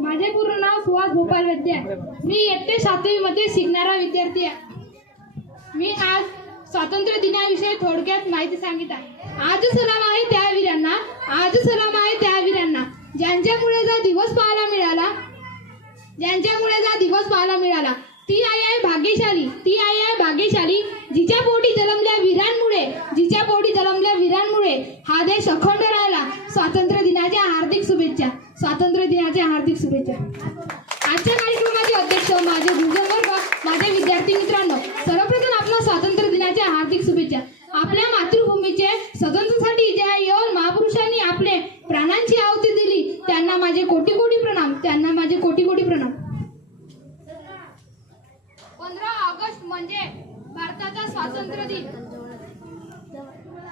माझे पूर्ण नाव सुहास भोपाल वैद्य आहे. मी इयत्ते सातवी मध्ये शिकणारा विद्यार्थी आहे. मी आज स्वातंत्र्य दिनाविषयी थोडक्यात माहिती सांगित आहे. आज सलाम आहे त्या वीरांना आज सलाम आहे त्या वीरांना. ज्यांच्यामुळे जा दिवस पाहायला मिळाला ज्यांच्यामुळे जा दिवस पाहायला मिळाला ती आई आहे भाग्यशाली ती आई आहे भाग्यशाली. जिच्या पोटी जन्मल्या वीरांमुळे जिच्या पोटी जन्मल्या वीरांमुळे हा देश अखंड राहिला स्वातंत्र्य स्वातंत्र्य दिनाच्या हार्दिक शुभेच्छा. आजच्या कार्यक्रमाचे अध्यक्ष माझे गुरुजन वर्ग माझे विद्यार्थी मित्रांनो सर्वप्रथम आपल्या स्वातंत्र्य दिनाच्या हार्दिक शुभेच्छा. आपल्या मातृभूमीचे स्वतंत्रसाठी ज्या येऊन महापुरुषांनी आपले प्राणांची आहुती दिली. त्यांना माझे कोटी कोटी प्रणाम. त्यांना माझे कोटी कोटी प्रणाम. पंधरा ऑगस्ट म्हणजे भारताचा स्वातंत्र्य दिन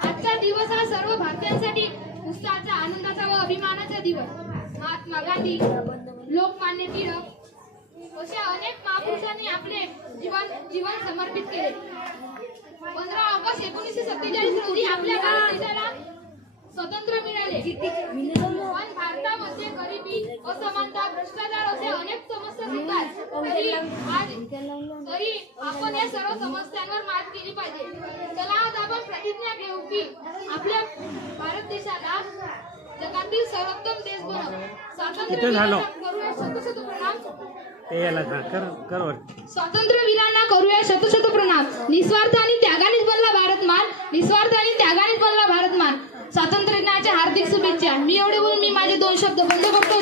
आजचा दिवस हा सर्व भारतीयांसाठी उत्साहाचा आनंदाचा व अभिमानाचा दिवस. महात्मा गांधी लोकमान्य टिळक अशा अनेक महापुरुषांनी आपले जीवन जीवन समर्पित केले. पंधरा ऑगस्ट एकोणीसशे सत्तेचाळीस रोजी आपल्या भारत देशाला स्वतंत्र मिळाले. पण भारतामध्ये गरिबी असमानता भ्रष्टाचार असे अनेक समस्या होतात तरी आज तरी आपण या सर्व समस्यांवर मात केली पाहिजे. चला आज आपण प्रतिज्ञा घेऊ की आपल्या भारत देशाला जगातील सर्वोत्तम देश बनव. स्वातंत्र्य झालं? करूया शतशत प्रणाम. स्वातंत्र्य वीरांना करूया शतशत प्रणाम. निस्वार्थ आणि त्यागानेच बनला भारतमान निस्वार्थ आणि त्यागानेच बनला भारतमान स्वातंत्र्य दिनाच्या हार्दिक शुभेच्छा. मी एवढे बोलून मी माझे दोन शब्द बंद करतो.